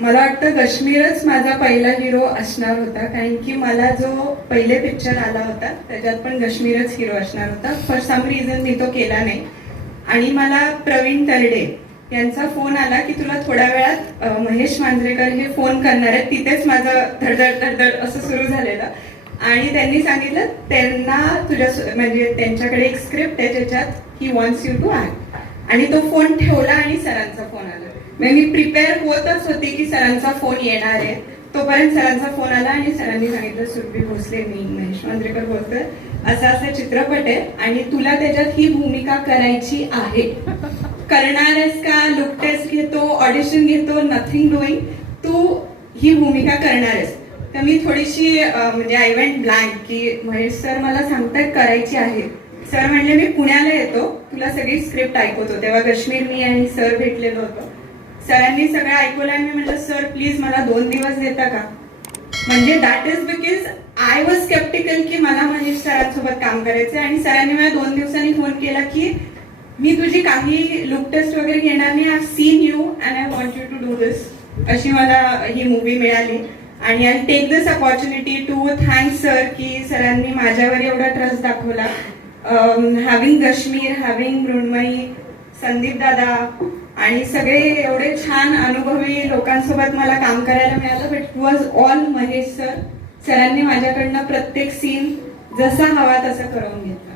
मला वाटतं कश्मीरच माझा पहिला हिरो असणार होता कारण की मला जो पहिले पिक्चर आला होता त्याच्यात पण कश्मीरच हिरो असणार होता. फॉर सम रिझन मी तो केला नाही. आणि मला प्रवीण तरडे यांचा फोन आला की तुला थोड्या वेळात महेश मांजरेकर हे फोन करणार आहेत. तिथेच माझं धडधड धडधड असं सुरू झालेलं. आणि त्यांनी सांगितलं त्यांना तुझ्या म्हणजे त्यांच्याकडे एक स्क्रिप्ट आहे ज्याच्यात he wants you to act आणि तो फोन ठेवला आणि सरांचा फोन आला. मग मी प्रिपेअर होतच होते की सरांचा फोन येणार आहे. तोपर्यंत सरांचा फोन आला आणि सरांनी सांगितलं सुरभी भोसले मी महेश मांजरेकर बोलतोय. असा असा चित्रपट आहे आणि तुला त्याच्यात ही भूमिका करायची आहे. करणार आहेस का लुक टेस्ट घेतो ऑडिशन घेतो नथिंग डुईंग तू ही भूमिका करणार आहेस तर मी थोडीशी म्हणजे आय वेंट ब्लँक की महेश सर मला सांगतात करायची आहे. सर म्हणले मी पुण्याला येतो. तुला सगळी स्क्रिप्ट ऐकवतो. तेव्हा कश्मीर मी आणि सर भेटलेलो होतो. सरांनी सगळं ऐकवलं आणि मी म्हटलं सर प्लीज मला दोन दिवस देता का? म्हणजे that is because I was sceptical की मला महेश सरांसोबत काम करायचं आणि सरांनी मला दोन दिवसांनी फोन केला की मी तुझी काही लुक टेस्ट वगैरे घेणार नाही. I seen you and I want you to do this अशी मला ही मूवी मिळाली. आणि I take this opportunity to thank sir की सरांनी माझ्यावर एवढा ट्रस्ट दाखवला. हॅव्हिंग कश्मीर हॅव्हिंग मृण्मयी संदीप दादा आणि सगळे एवढे छान अनुभवी लोकांसोबत मला काम करायला मिळालं but was all Mahesh sir सरांनी माझ्याकडनं प्रत्येक सीन जसा हवा तसा करून घेतला.